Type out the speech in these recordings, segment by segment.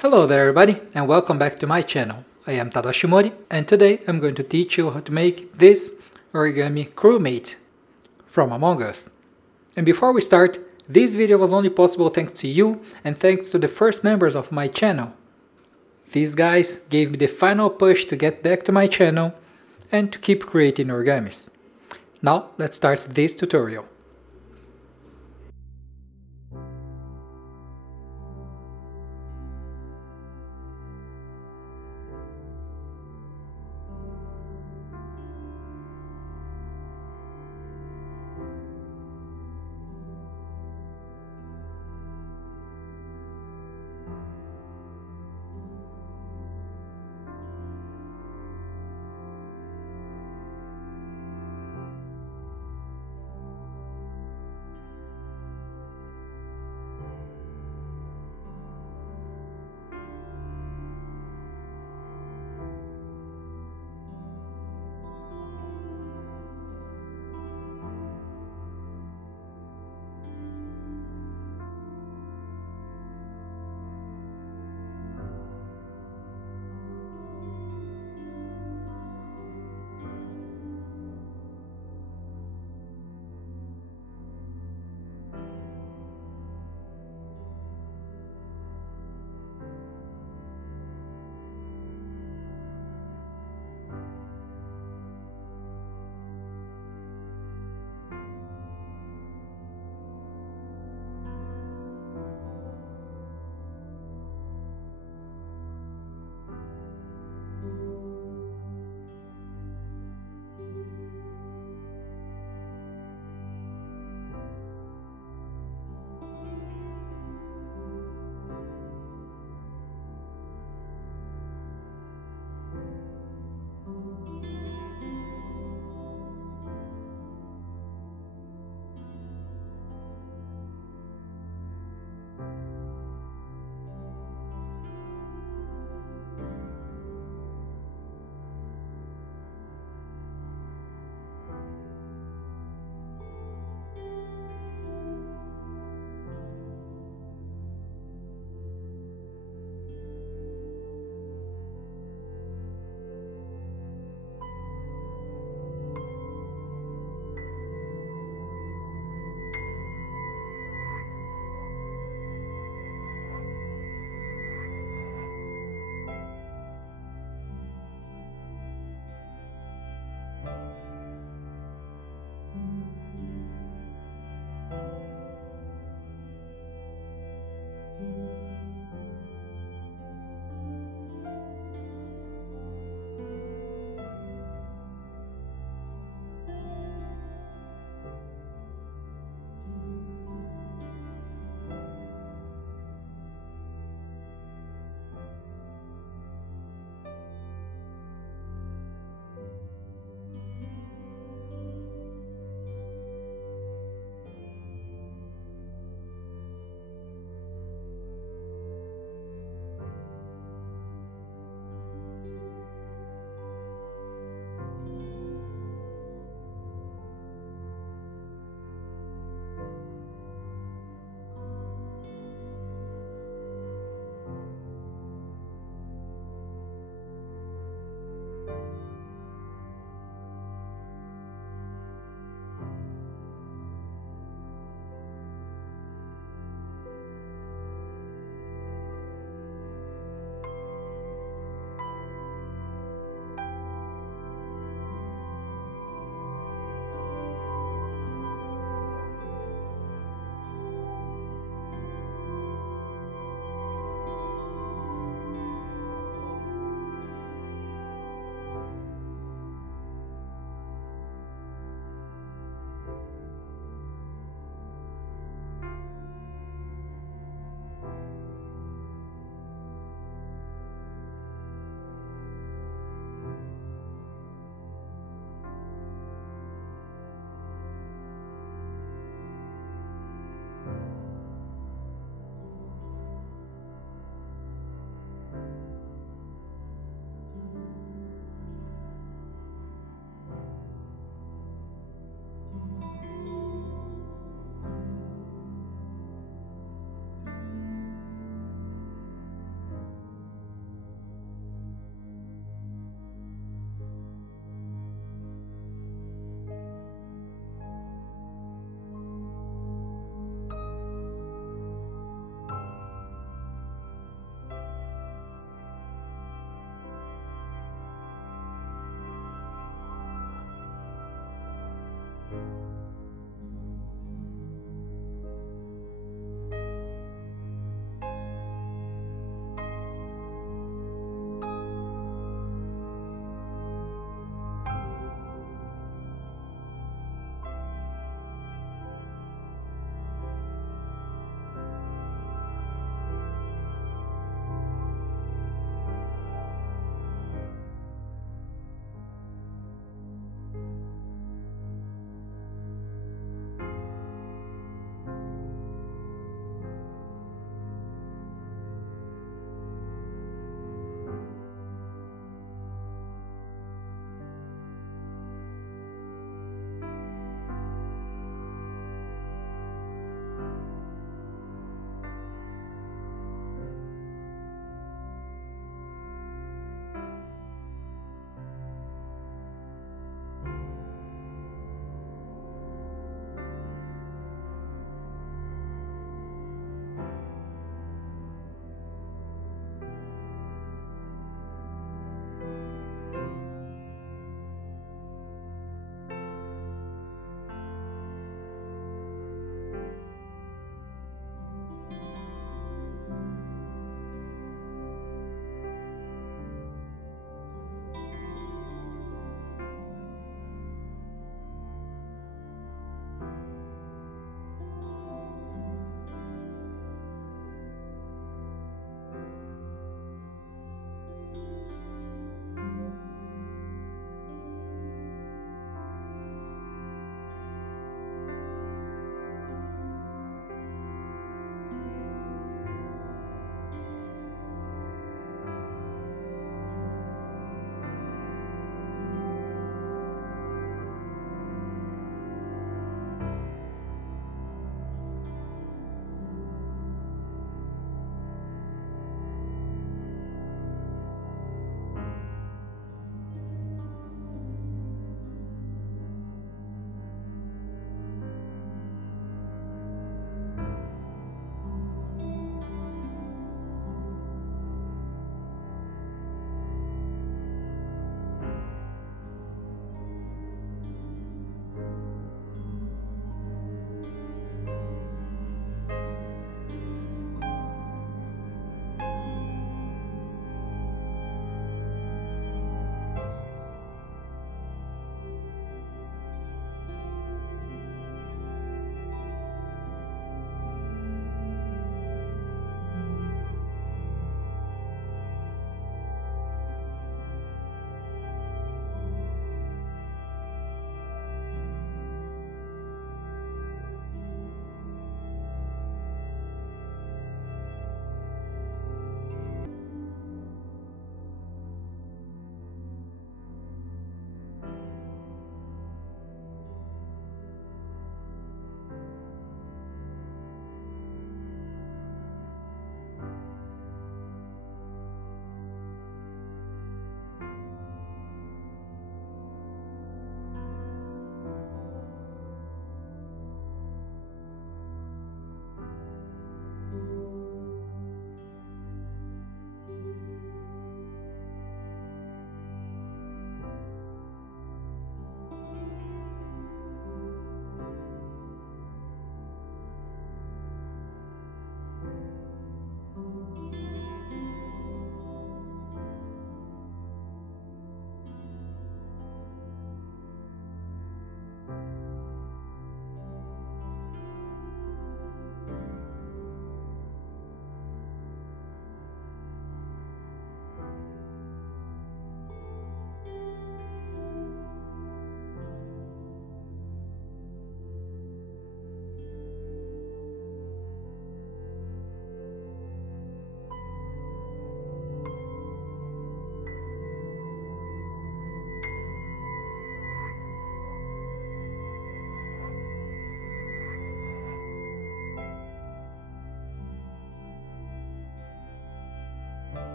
Hello there everybody and welcome back to my channel. I am Tadashi Mori and today I'm going to teach you how to make this origami crewmate from Among Us. And before we start, this video was only possible thanks to you and thanks to the first members of my channel. These guys gave me the final push to get back to my channel and to keep creating origamis. Now let's start this tutorial.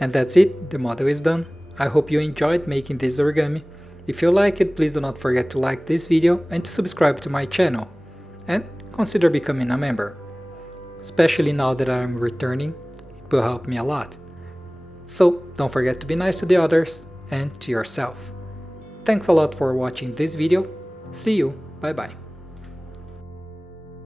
And that's it, the model is done. I hope you enjoyed making this origami. If you like it, please do not forget to like this video and to subscribe to my channel. And consider becoming a member. Especially now that I am returning, it will help me a lot. So don't forget to be nice to the others and to yourself. Thanks a lot for watching this video. See you, bye bye.